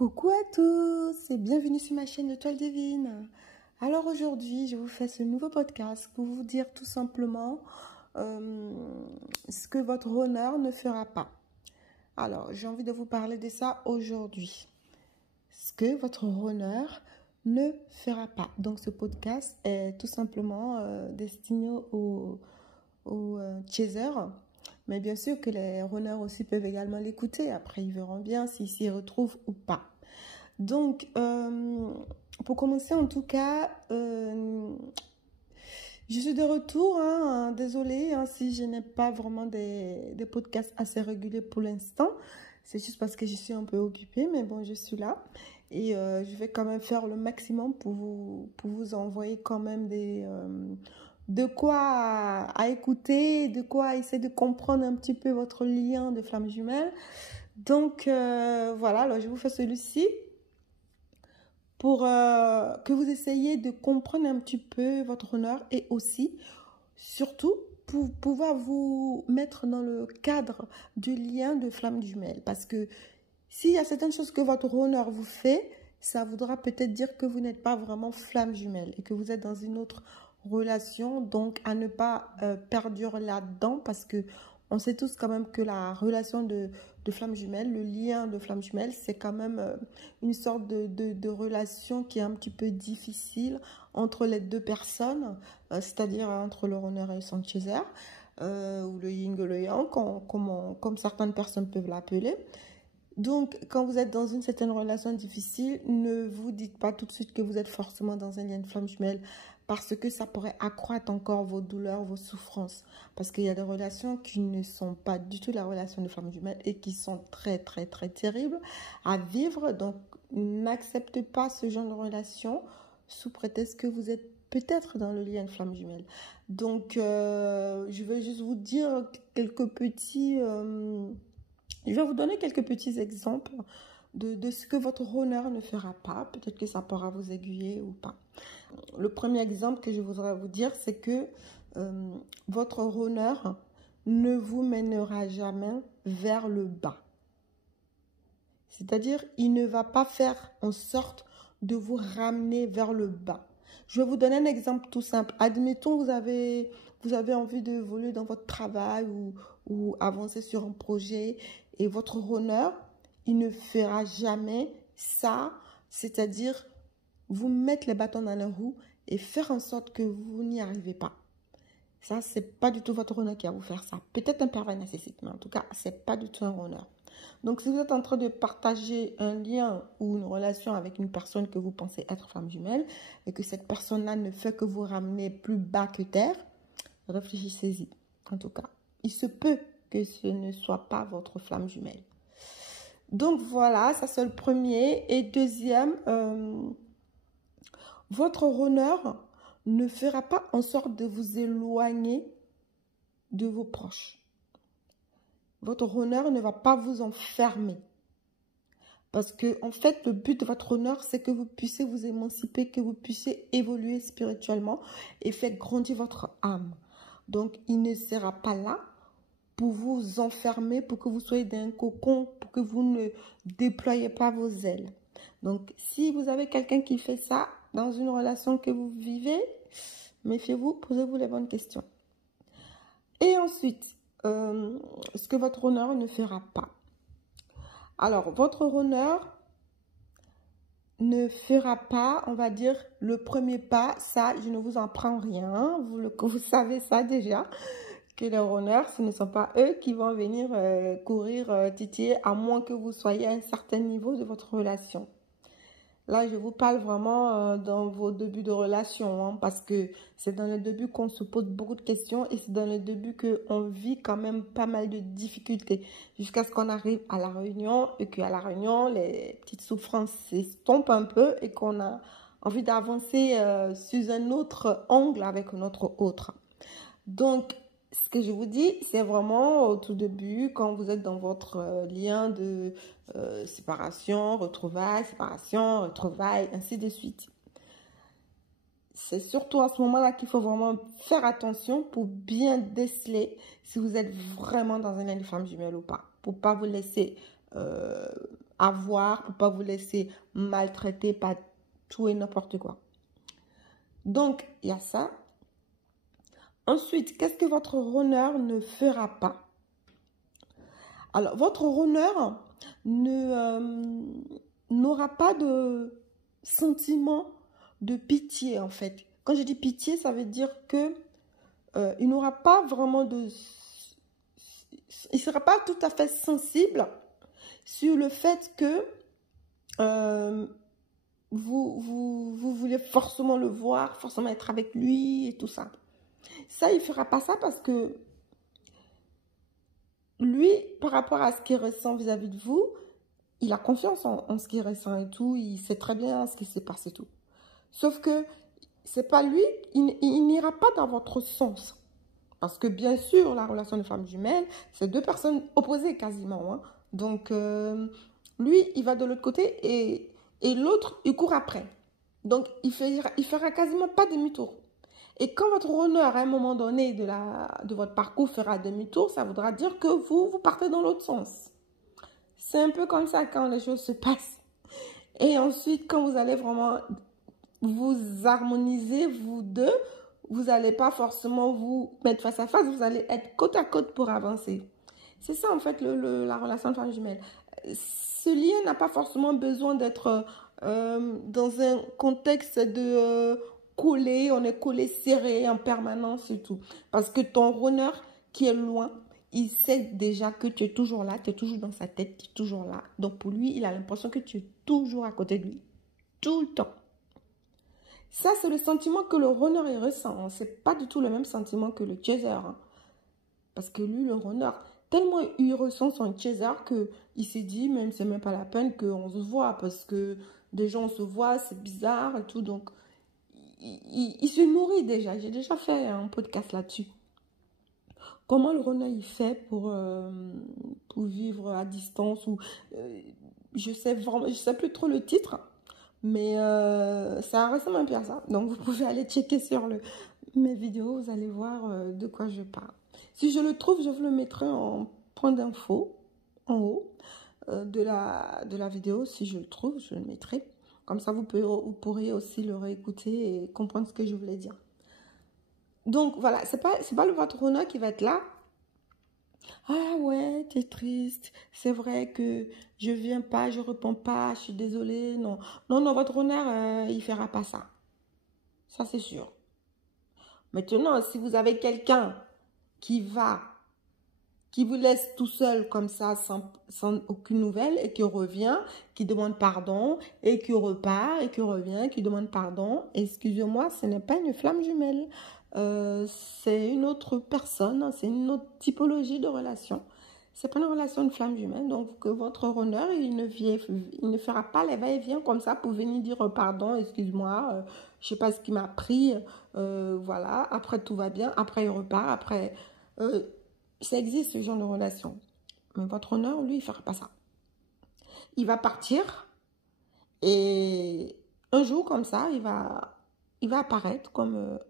Coucou à tous et bienvenue sur ma chaîne de Toile Divine. Alors aujourd'hui, je vous fais ce nouveau podcast pour vous dire tout simplement ce que votre honneur ne fera pas. Alors, j'ai envie de vous parler de ça aujourd'hui. Ce que votre honneur ne fera pas. Donc, ce podcast est tout simplement destiné aux chasers. Mais bien sûr que les runners aussi peuvent également l'écouter. Après, ils verront bien s'ils s'y retrouvent ou pas. Donc, pour commencer, en tout cas, je suis de retour. Désolée si je n'ai pas vraiment des podcasts assez réguliers pour l'instant. C'est juste parce que je suis un peu occupée, mais bon, je suis là. Et je vais quand même faire le maximum pour vous envoyer quand même de quoi à écouter, de quoi essayer de comprendre un petit peu votre lien de flamme jumelle. Donc, voilà, alors je vous fais celui-ci pour que vous essayiez de comprendre un petit peu votre honneur et aussi, surtout, pour pouvoir vous mettre dans le cadre du lien de flamme jumelle. Parce que s'il y a certaines choses que votre honneur vous fait, ça voudra peut-être dire que vous n'êtes pas vraiment flamme jumelle et que vous êtes dans une autre relation. Donc, à ne pas perdurer là-dedans parce que on sait tous quand même que la relation de flamme jumelle, le lien de flamme jumelle, c'est quand même une sorte de relation qui est un petit peu difficile entre les deux personnes, c'est-à-dire entre le runner et son chaser, ou le yin et le yang, comme certaines personnes peuvent l'appeler. Donc, quand vous êtes dans une certaine relation difficile, ne vous dites pas tout de suite que vous êtes forcément dans un lien de flamme jumelle parce que ça pourrait accroître encore vos douleurs, vos souffrances. Parce qu'il y a des relations qui ne sont pas du tout la relation de flamme jumelle et qui sont très, très, très terribles à vivre. Donc, n'acceptez pas ce genre de relation sous prétexte que vous êtes peut-être dans le lien de flamme jumelle. Donc, je vais juste vous dire quelques petits... je vais vous donner quelques petits exemples de ce que votre honneur ne fera pas. Peut-être que ça pourra vous aiguiller ou pas. Le premier exemple que je voudrais vous dire, c'est que votre honneur ne vous mènera jamais vers le bas. C'est-à-dire, il ne va pas faire en sorte de vous ramener vers le bas. Je vais vous donner un exemple tout simple. Admettons, vous avez envie d'évoluer dans votre travail ou avancer sur un projet et votre honneur, il ne fera jamais ça, c'est-à-dire vous mettre les bâtons dans les roues et faire en sorte que vous n'y arrivez pas. Ça, c'est pas du tout votre honneur qui va vous faire ça. Peut-être un pervers narcissique, mais en tout cas, c'est pas du tout un honneur. Donc, si vous êtes en train de partager un lien ou une relation avec une personne que vous pensez être flamme jumelle et que cette personne-là ne fait que vous ramener plus bas que terre, réfléchissez-y. En tout cas, il se peut que ce ne soit pas votre flamme jumelle. Donc, voilà, ça c'est le premier. Et deuxième, votre honneur ne fera pas en sorte de vous éloigner de vos proches. Votre honneur ne va pas vous enfermer. Parce que, en fait, le but de votre honneur, c'est que vous puissiez vous émanciper, que vous puissiez évoluer spirituellement et faire grandir votre âme. Donc, il ne sera pas là pour vous enfermer, pour que vous soyez dans un cocon, pour que vous ne déployiez pas vos ailes. Donc, si vous avez quelqu'un qui fait ça dans une relation que vous vivez, méfiez-vous, posez-vous les bonnes questions. Et ensuite, ce que votre honneur ne fera pas. Alors, votre honneur ne fera pas, on va dire, le premier pas. Ça, je ne vous en prends rien. Vous savez ça déjà, que les runners, ce ne sont pas eux qui vont venir courir, titiller, à moins que vous soyez à un certain niveau de votre relation. Là, je vous parle vraiment dans vos débuts de relation, parce que c'est dans le début qu'on se pose beaucoup de questions et c'est dans le début qu'on vit quand même pas mal de difficultés jusqu'à ce qu'on arrive à la réunion et qu'à la réunion, les petites souffrances s'estompent un peu et qu'on a envie d'avancer sous un autre angle avec notre autre. Donc, ce que je vous dis, c'est vraiment au tout début, quand vous êtes dans votre lien de séparation, retrouvailles, ainsi de suite. C'est surtout à ce moment-là qu'il faut vraiment faire attention pour bien déceler si vous êtes vraiment dans un lien de flamme jumelle ou pas. Pour ne pas vous laisser avoir, pour pas vous laisser maltraiter par tout et n'importe quoi. Donc, il y a ça. Ensuite, qu'est-ce que votre runner ne fera pas? Alors, votre runner n'aura pas de sentiment de pitié, en fait. Quand je dis pitié, ça veut dire que il n'aura pas vraiment de... Il ne sera pas tout à fait sensible sur le fait que vous voulez forcément le voir, forcément être avec lui et tout ça. Ça, il ne fera pas ça parce que lui, par rapport à ce qu'il ressent vis-à-vis de vous, il a confiance en ce qu'il ressent et tout. Il sait très bien ce qui s'est passé et tout. Sauf que c'est pas lui, il n'ira pas dans votre sens. Parce que bien sûr, la relation de femme jumelle, c'est deux personnes opposées quasiment. Hein. Donc, lui, il va de l'autre côté et l'autre, il court après. Donc, il fera quasiment pas demi-tour. Et quand votre runner, à un moment donné de votre parcours, fera demi-tour, ça voudra dire que vous partez dans l'autre sens. C'est un peu comme ça quand les choses se passent. Et ensuite, quand vous allez vraiment vous harmoniser, vous deux, vous n'allez pas forcément vous mettre face à face, vous allez être côte à côte pour avancer. C'est ça, en fait, la relation de femme jumelle. Ce lien n'a pas forcément besoin d'être dans un contexte de collé, on est collé serré en permanence et tout. Parce que ton runner qui est loin, il sait déjà que tu es toujours là, tu es toujours dans sa tête, tu es toujours là. Donc pour lui, il a l'impression que tu es toujours à côté de lui. Tout le temps. Ça, c'est le sentiment que le runner il ressent. Ce n'est pas du tout le même sentiment que le chaser. Hein. Parce que lui, le runner, tellement il ressent son chaser qu'il s'est dit, même c'est même pas la peine qu'on se voit. Parce que déjà, on se voit, c'est bizarre et tout. Donc, il se nourrit déjà. J'ai déjà fait un podcast là-dessus. Comment le runner il fait pour vivre à distance ou je sais plus trop le titre. Mais ça ressemble un peu à ça. Donc, vous pouvez aller checker sur mes vidéos. Vous allez voir de quoi je parle. Si je le trouve, je vous le mettrai en point d'info en haut de la vidéo. Si je le trouve, je le mettrai. Comme ça, vous pourrez aussi le réécouter et comprendre ce que je voulais dire. Donc, voilà. C'est pas votre runner qui va être là. Ah ouais, t'es triste. C'est vrai que je viens pas, je réponds pas, je suis désolée. Non, non, votre runner, il fera pas ça. Ça, c'est sûr. Maintenant, si vous avez quelqu'un qui vous laisse tout seul comme ça, sans aucune nouvelle, et qui revient, qui demande pardon, et qui repart, et qui revient, qui demande pardon, excusez-moi, ce n'est pas une flamme jumelle. C'est une autre personne, c'est une autre typologie de relation. C'est pas une relation de flamme jumelle, donc que votre runner, il ne fera pas les va-et-vient comme ça pour venir dire pardon, excuse-moi, je sais pas ce qui m'a pris, voilà, après tout va bien, après il repart, après... ça existe ce genre de relation. Mais votre honneur, lui, il ne fera pas ça. Il va partir et un jour comme ça, il va apparaître comme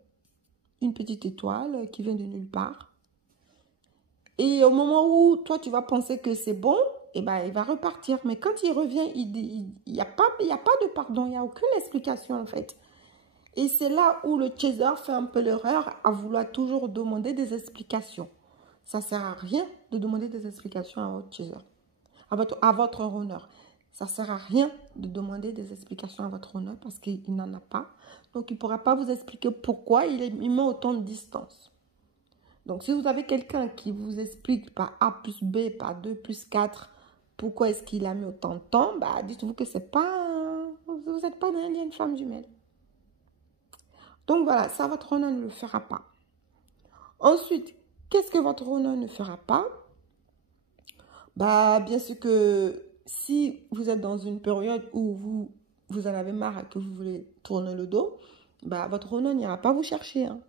une petite étoile qui vient de nulle part. Et au moment où toi, tu vas penser que c'est bon, eh ben, il va repartir. Mais quand il revient, il n'y a pas de pardon, il n'y a aucune explication en fait. Et c'est là où le chaser fait un peu l'erreur à vouloir toujours demander des explications. Ça ne sert à rien de demander des explications à votre chaser, à votre runner. Ça ne sert à rien de demander des explications à votre runner parce qu'il n'en a pas. Donc, il ne pourra pas vous expliquer pourquoi il met autant de distance. Donc, si vous avez quelqu'un qui vous explique par A plus B, par 2 plus 4, pourquoi est-ce qu'il a mis autant de temps, bah, dites-vous que c'est pas, vous n'êtes pas dans une femme jumelle. Donc, voilà, ça, votre runner ne le fera pas. Ensuite, qu'est-ce que votre runner ne fera pas? Bah, bien sûr que si vous êtes dans une période où vous en avez marre et que vous voulez tourner le dos, bah, votre runner n'ira pas vous chercher. Hein.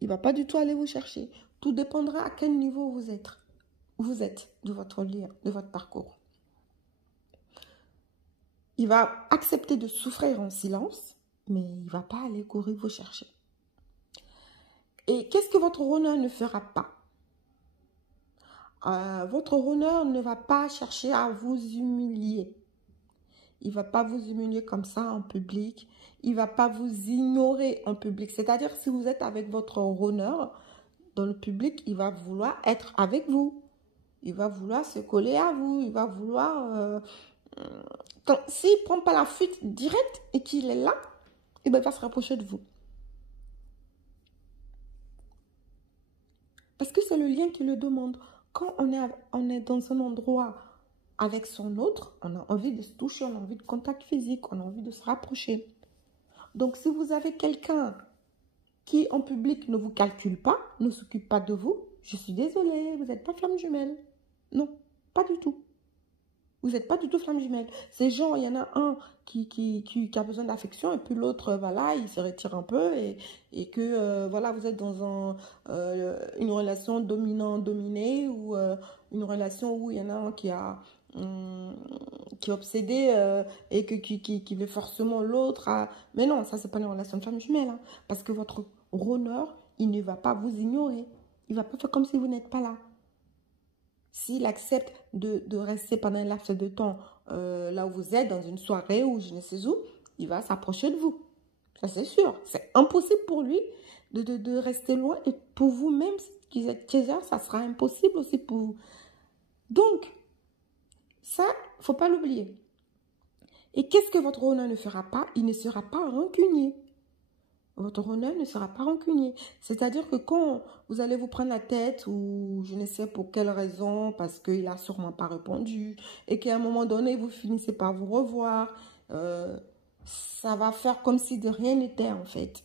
Il ne va pas du tout aller vous chercher. Tout dépendra à quel niveau vous êtes de votre lien, de votre parcours. Il va accepter de souffrir en silence, mais il ne va pas aller courir vous chercher. Et qu'est-ce que votre runner ne fera pas? Votre honneur ne va pas chercher à vous humilier. Il ne va pas vous humilier comme ça en public. Il ne va pas vous ignorer en public. C'est-à-dire, si vous êtes avec votre honneur dans le public, il va vouloir être avec vous. Il va vouloir se coller à vous. Il va vouloir... s'il ne prend pas la fuite directe et qu'il est là, il va se rapprocher de vous. Parce que c'est le lien qui le demande. Quand on est dans un endroit avec son autre, on a envie de se toucher, on a envie de contact physique, on a envie de se rapprocher. Donc, si vous avez quelqu'un qui, en public, ne vous calcule pas, ne s'occupe pas de vous, je suis désolée, vous n'êtes pas flamme jumelle. Non, pas du tout. Vous n'êtes pas du tout flamme jumelle. C'est genre, il y en a un qui a besoin d'affection et puis l'autre, voilà, il se retire un peu et que, voilà, vous êtes dans une relation dominant-dominé ou une relation où il y en a un qui est obsédé et qui veut forcément l'autre à... Mais non, ça, c'est pas une relation de flamme jumelle. Hein, parce que votre honneur, il ne va pas vous ignorer. Il va pas faire comme si vous n'êtes pas là. S'il accepte de rester pendant un laps de temps là où vous êtes, dans une soirée ou je ne sais où, il va s'approcher de vous. Ça, c'est sûr. C'est impossible pour lui de rester loin. Et pour vous-même, si vous êtes chaser, ça sera impossible aussi pour vous. Donc, ça, il ne faut pas l'oublier. Et qu'est-ce que votre honneur ne fera pas? Il ne sera pas rancunier. Votre honneur ne sera pas rancunier. C'est-à-dire que quand vous allez vous prendre la tête ou je ne sais pour quelle raison, parce qu'il n'a sûrement pas répondu et qu'à un moment donné, vous finissez par vous revoir, ça va faire comme si de rien n'était en fait.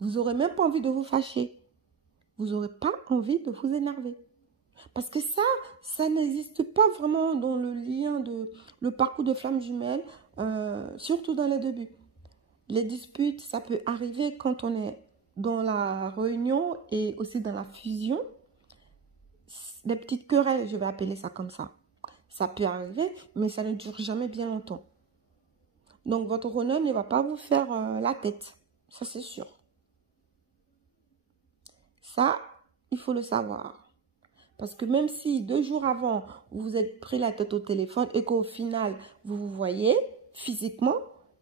Vous n'aurez même pas envie de vous fâcher. Vous n'aurez pas envie de vous énerver. Parce que ça n'existe pas vraiment dans le lien le parcours de flamme jumelle, surtout dans les débuts. Les disputes, ça peut arriver quand on est dans la réunion et aussi dans la fusion. Les petites querelles, je vais appeler ça comme ça. Ça peut arriver, mais ça ne dure jamais bien longtemps. Donc, votre honneur ne va pas vous faire la tête. Ça, c'est sûr. Ça, il faut le savoir. Parce que même si 2 jours avant, vous vous êtes pris la tête au téléphone et qu'au final, vous vous voyez physiquement,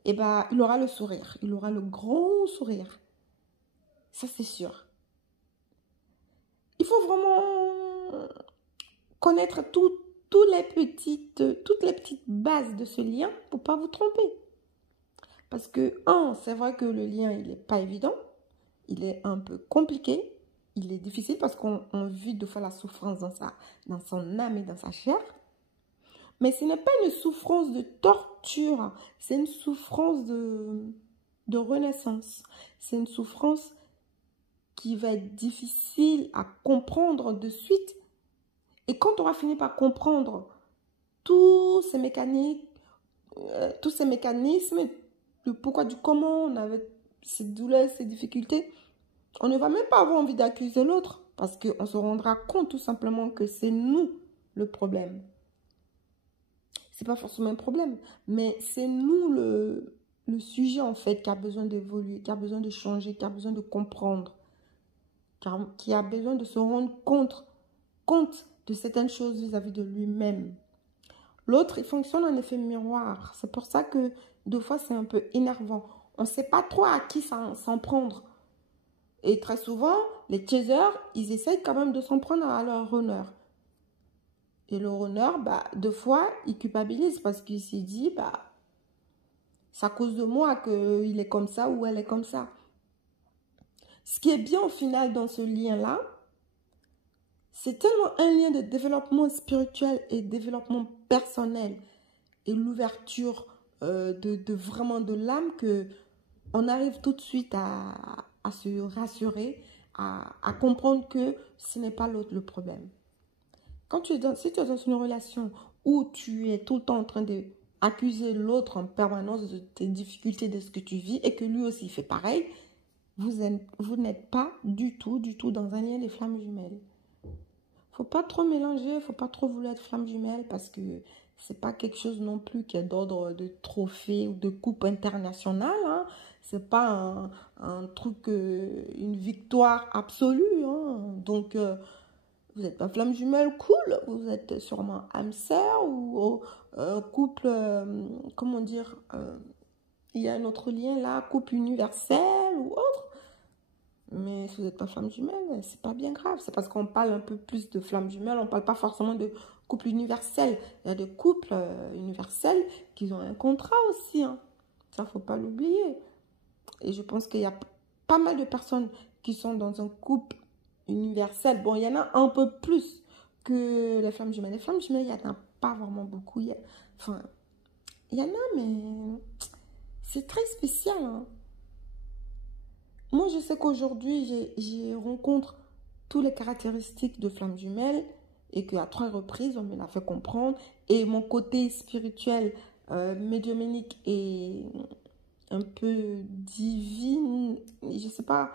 eh ben, il aura le sourire. Il aura le grand sourire. Ça, c'est sûr. Il faut vraiment connaître toutes les petites bases de ce lien pour ne pas vous tromper. Parce que, c'est vrai que le lien, il n'est pas évident. Il est un peu compliqué. Il est difficile parce qu'on vit de fois la souffrance dans son âme et dans sa chair. Mais ce n'est pas une souffrance de torture, c'est une souffrance de renaissance. C'est une souffrance qui va être difficile à comprendre de suite. Et quand on va finir par comprendre tous ces mécanismes, le pourquoi du comment on avait ces douleurs, ces difficultés, on ne va même pas avoir envie d'accuser l'autre parce qu'on se rendra compte tout simplement que c'est nous le problème. C'est pas forcément un problème, mais c'est nous le sujet en fait qui a besoin d'évoluer, qui a besoin de changer, qui a besoin de comprendre, qui a besoin de se rendre compte de certaines choses vis-à-vis de lui-même. L'autre, il fonctionne en effet miroir. C'est pour ça que deux fois, c'est un peu énervant. On ne sait pas trop à qui s'en prendre. Et très souvent, les chasers, ils essayent quand même de s'en prendre à leur honneur. Et le honneur, deux fois, il culpabilise parce qu'il s'est dit, c'est à cause de moi qu'il est comme ça ou elle est comme ça. Ce qui est bien au final dans ce lien-là, c'est tellement un lien de développement spirituel et développement personnel et l'ouverture vraiment de l'âme que on arrive tout de suite à se rassurer, à comprendre que ce n'est pas l'autre le problème. Si tu es dans une relation où tu es tout le temps en train d'accuser l'autre en permanence de tes difficultés, de ce que tu vis, et que lui aussi fait pareil, vous n'êtes pas du tout dans un lien des flammes jumelles. Faut pas trop mélanger, faut pas trop vouloir être flamme jumelle parce que c'est pas quelque chose non plus qui est d'ordre de trophée ou de coupe internationale. Hein. C'est pas un truc, une victoire absolue. Hein. Donc, Vous n'êtes pas flamme jumelle, cool. Vous êtes sûrement âme sœur ou couple, comment dire, il y a un autre lien là, couple universel ou autre. Mais si vous n'êtes pas flamme jumelle, c'est pas bien grave. C'est parce qu'on parle un peu plus de flamme jumelle, on parle pas forcément de couple universel. Il y a des couples universels qui ont un contrat aussi. Hein. Ça, faut pas l'oublier. Et je pense qu'il y a pas mal de personnes qui sont dans un couple universel. Bon, il y en a un peu plus que les flammes jumelles. Les flammes jumelles, il n'y en a pas vraiment beaucoup. Enfin, il y en a, mais c'est très spécial. Hein. Moi, je sais qu'aujourd'hui, j'ai rencontre toutes les caractéristiques de flammes jumelles et qu'à 3 reprises, on me l'a fait comprendre. Et mon côté spirituel, médiumnique et un peu divine, je sais pas,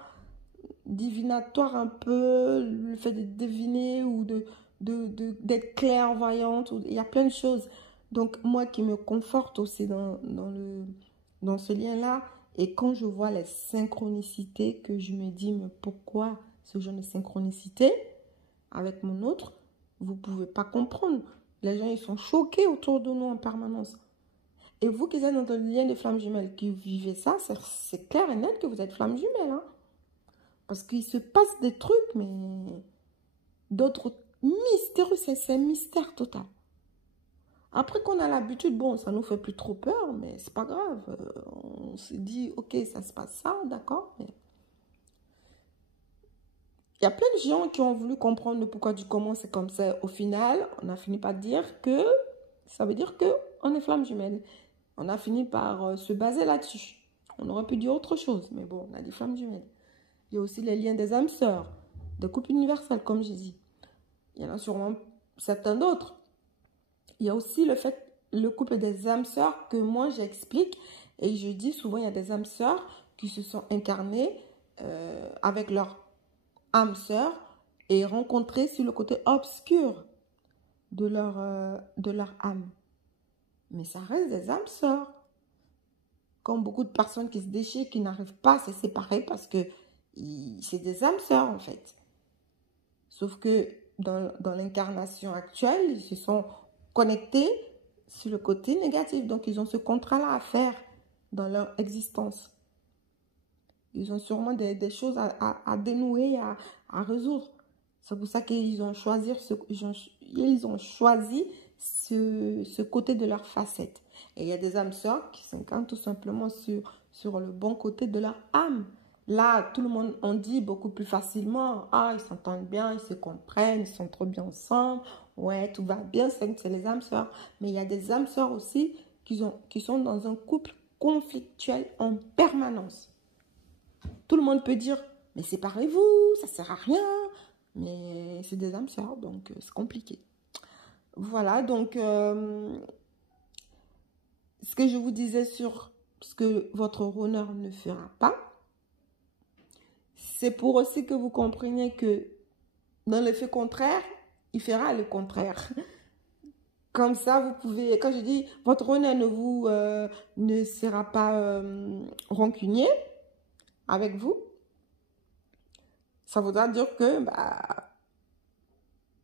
divinatoire un peu, le fait de deviner ou d'être clairvoyante, il y a plein de choses. Donc moi qui me conforte aussi dans ce lien-là, et quand je vois les synchronicités, que je me dis, mais pourquoi ce genre de synchronicité avec mon autre, vous ne pouvez pas comprendre. Les gens, ils sont choqués autour de nous en permanence. Et vous qui êtes dans le lien de flamme jumelle, qui vivez ça, c'est clair et net que vous êtes flamme jumelle. Hein? Parce qu'il se passe des trucs, mais d'autres mystérieux, c'est un mystère total. Après qu'on a l'habitude, bon, ça nous fait plus trop peur, mais c'est pas grave. On se dit, ok, ça se passe ça, d'accord. Mais il y a plein de gens qui ont voulu comprendre le pourquoi du comment c'est comme ça. Au final, on a fini par dire que ça veut dire qu'on est flamme jumelle. On a fini par se baser là-dessus. On aurait pu dire autre chose, mais bon, on a dit flamme jumelle. Il y a aussi les liens des âmes sœurs, des couples universels, comme j'ai dit. Il y en a sûrement certains d'autres. Il y a aussi le couple des âmes sœurs que moi j'explique. Et je dis souvent, il y a des âmes sœurs qui se sont incarnées avec leur âme sœur et rencontrées sur le côté obscur de leur âme. Mais ça reste des âmes sœurs. Comme beaucoup de personnes qui se déchirent, qui n'arrivent pas à se séparer parce que c'est des âmes sœurs en fait. Sauf que dans l'incarnation actuelle, ils se sont connectés sur le côté négatif. Donc, ils ont ce contrat-là à faire dans leur existence. Ils ont sûrement des choses à dénouer, à résoudre. C'est pour ça qu'ils ont choisi ce côté de leur facette. Et il y a des âmes sœurs qui s'incarnent tout simplement sur le bon côté de leur âme. Là, tout le monde en dit beaucoup plus facilement. Ah, ils s'entendent bien, ils se comprennent, ils sont trop bien ensemble. Ouais, tout va bien, c'est les âmes sœurs. Mais il y a des âmes sœurs aussi qui sont dans un couple conflictuel en permanence. Tout le monde peut dire, mais séparez-vous, ça ne sert à rien. Mais c'est des âmes sœurs, donc c'est compliqué. Voilà, donc ce que je vous disais sur ce que votre honneur ne fera pas, c'est pour aussi que vous compreniez que dans l'effet contraire, il fera le contraire. Comme ça, vous pouvez, quand je dis votre honneur ne sera pas rancunier avec vous, ça voudra dire que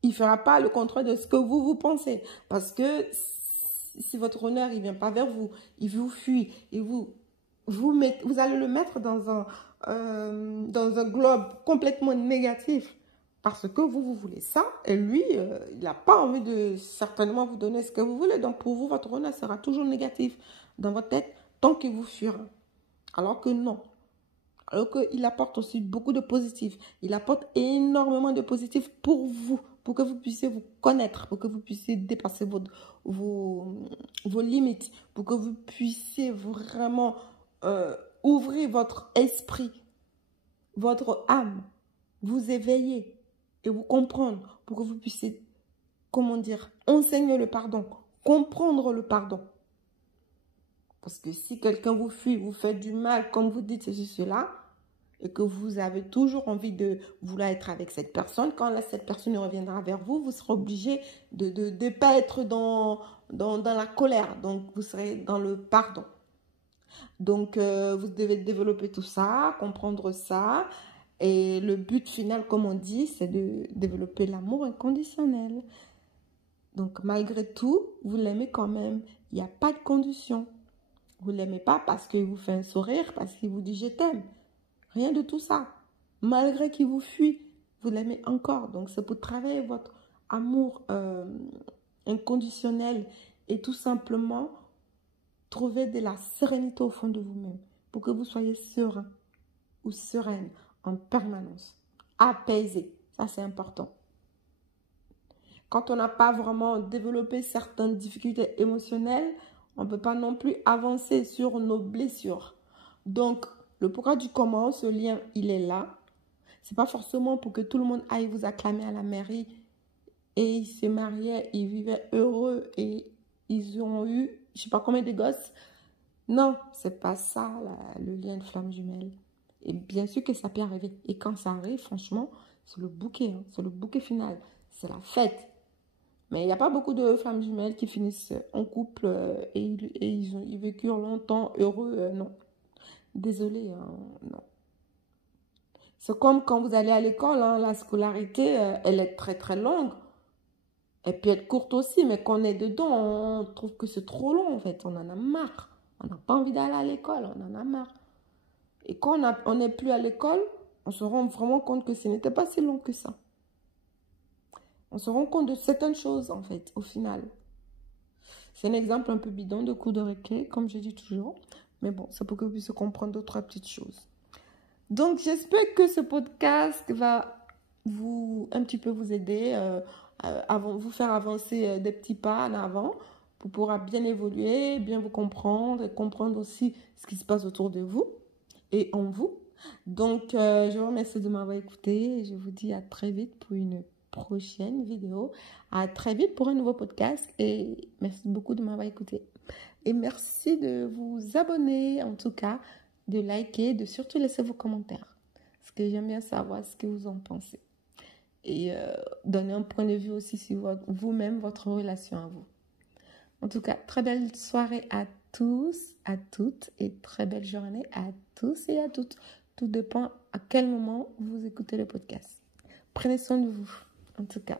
il ne fera pas le contraire de ce que vous pensez. Parce que si votre honneur ne vient pas vers vous, il vous fuit, et vous allez le mettre dans un globe complètement négatif. Parce que vous voulez ça, et lui, il n'a pas envie de certainement vous donner ce que vous voulez. Donc pour vous, votre honneur sera toujours négatif dans votre tête tant qu'il vous fuira. Alors que non. Alors qu'il apporte aussi beaucoup de positif. Il apporte énormément de positif pour vous, pour que vous puissiez vous connaître, pour que vous puissiez dépasser vos limites, pour que vous puissiez vraiment ouvrir votre esprit, votre âme, vous éveiller et vous comprendre, pour que vous puissiez, comment dire, enseigner le pardon, comprendre le pardon. Parce que si quelqu'un vous fuit, vous fait du mal, comme vous dites ceci, cela, et que vous avez toujours envie de vouloir être avec cette personne, quand cette personne reviendra vers vous, vous serez obligé de ne pas être dans la colère. Donc, vous serez dans le pardon. Donc, vous devez développer tout ça, comprendre ça. Et le but final, comme on dit, c'est de développer l'amour inconditionnel. Donc, malgré tout, vous l'aimez quand même. Il n'y a pas de condition. Vous ne l'aimez pas parce qu'il vous fait un sourire, parce qu'il vous dit « je t'aime ». Rien de tout ça. Malgré qu'il vous fuit, vous l'aimez encore. Donc, c'est pour travailler votre amour inconditionnel et tout simplement trouver de la sérénité au fond de vous-même pour que vous soyez serein ou sereine en permanence. Apaisé, ça c'est important. Quand on n'a pas vraiment développé certaines difficultés émotionnelles, on ne peut pas non plus avancer sur nos blessures. Donc, le pourquoi du comment, ce lien, il est là. Ce n'est pas forcément pour que tout le monde aille vous acclamer à la mairie. Et ils se mariaient, ils vivaient heureux et ils ont eu, je ne sais pas combien de gosses. Non, ce n'est pas ça, le lien de flamme jumelle. Et bien sûr que ça peut arriver. Et quand ça arrive, franchement, c'est le bouquet. Hein, c'est le bouquet final. C'est la fête. Mais il n'y a pas beaucoup de flammes jumelles qui finissent en couple et ils vécurent longtemps heureux. Non. Désolée, hein, non. C'est comme quand vous allez à l'école, hein, la scolarité, elle est très très longue. Elle peut être courte aussi, mais quand on est dedans, on trouve que c'est trop long en fait. On en a marre. On n'a pas envie d'aller à l'école, on en a marre. Et quand on n'est plus à l'école, on se rend vraiment compte que ce n'était pas si long que ça. On se rend compte de certaines choses, en fait, au final. C'est un exemple un peu bidon de cours de récré, comme je dis toujours. Mais bon, c'est pour que vous puissiez comprendre d'autres petites choses. Donc, j'espère que ce podcast va un petit peu vous aider, vous faire avancer des petits pas en avant pour pouvoir bien évoluer, bien vous comprendre et comprendre aussi ce qui se passe autour de vous et en vous. Donc, je vous remercie de m'avoir écouté et je vous dis à très vite pour une prochaine vidéo. À très vite pour un nouveau podcast et merci beaucoup de m'avoir écouté. Et merci de vous abonner, en tout cas, de liker, de surtout laisser vos commentaires. Parce que j'aime bien savoir ce que vous en pensez. Et donner un point de vue aussi sur vous-même, votre relation à vous. En tout cas, très belle soirée à tous, à toutes et très belle journée à tous et à toutes. Tout dépend à quel moment vous écoutez le podcast. Prenez soin de vous, en tout cas.